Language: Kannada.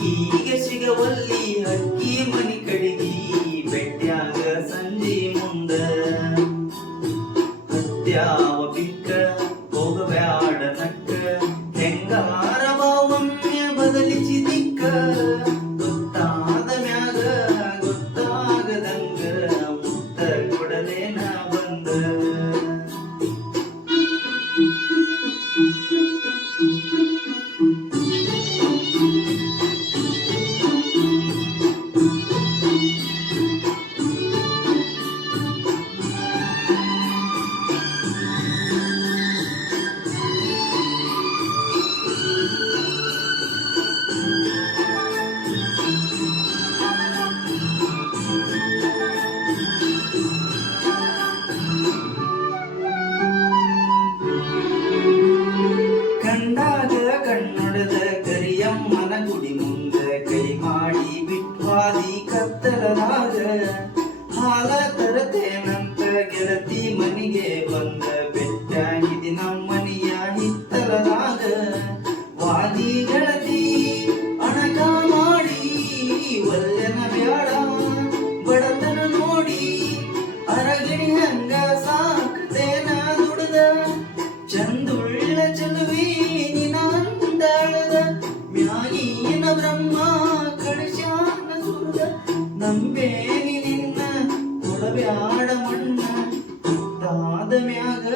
ಹೀಗೆ ಸಿಗವಲ್ಲಿ ಅಕ್ಕಿ ಮನಿ ಕಡಿಗಿ ಬೆಟ್ಟ್ಯಾಗ ಸಂಜೆ ಮುಂದ ಹತ್ಯಾವ ಬಿಕ್ಕ ಹೋಗಬ್ಯಾಡ ನಕ್ಕ ಹೆಂಗಾರ ಬಾವಮ್ಯ ಬದಲಿಸಿ ದಿಕ್ಕ ಗೊತ್ತಾದ ಮ್ಯಾಗ ಗೊತ್ತಾಗದಂಗ ಮುತ್ತ ಕೊಡಲೇನ ಬಂದ ಕಂಡಾಗ ಕಣ್ಣೊಡೆದ ಕರಿಯಮ್ಮನ ಗುಡಿ ಮುಂದ ಕೈ ಮಾಡಿ ಬಿಟ್ವಾದಿ ಕತ್ತಲದಾಗ ಹಾಲ ತರತೇನಂತ ಗೆಳತಿ ಮನಿಗೆ ಬಂದ ಬೆಟ್ಟಾಗಿದಿ ನಮ್ಮನಿಯ ಹಿತ್ತಲದಾಗ ವಾದಿ ಗೆಳತಿ ಅಣಕ ಮಾಡಿ ಒಲ್ಲೆನ ಬ್ಯಾಡ ಬಡತನ ನೋಡಿ ಅರಗಿಣಿ ಹಂಗ ಸಾಕತೇನ ದುಡ್ದ ಚಂದುಳ್ಳ ಚಲುವಿ ನಿನಂದಾಳದ ಮ್ಯಾಗಿನ ಬ್ರಹ್ಮ ಕಳಶಾನ ಸುರದ ನಂಬೇನಿ ನಿನ್ನ ಕೊಡಬ್ಯಾಡ ಮಣ್ಣ ತಾದ ಮ್ಯಾಗ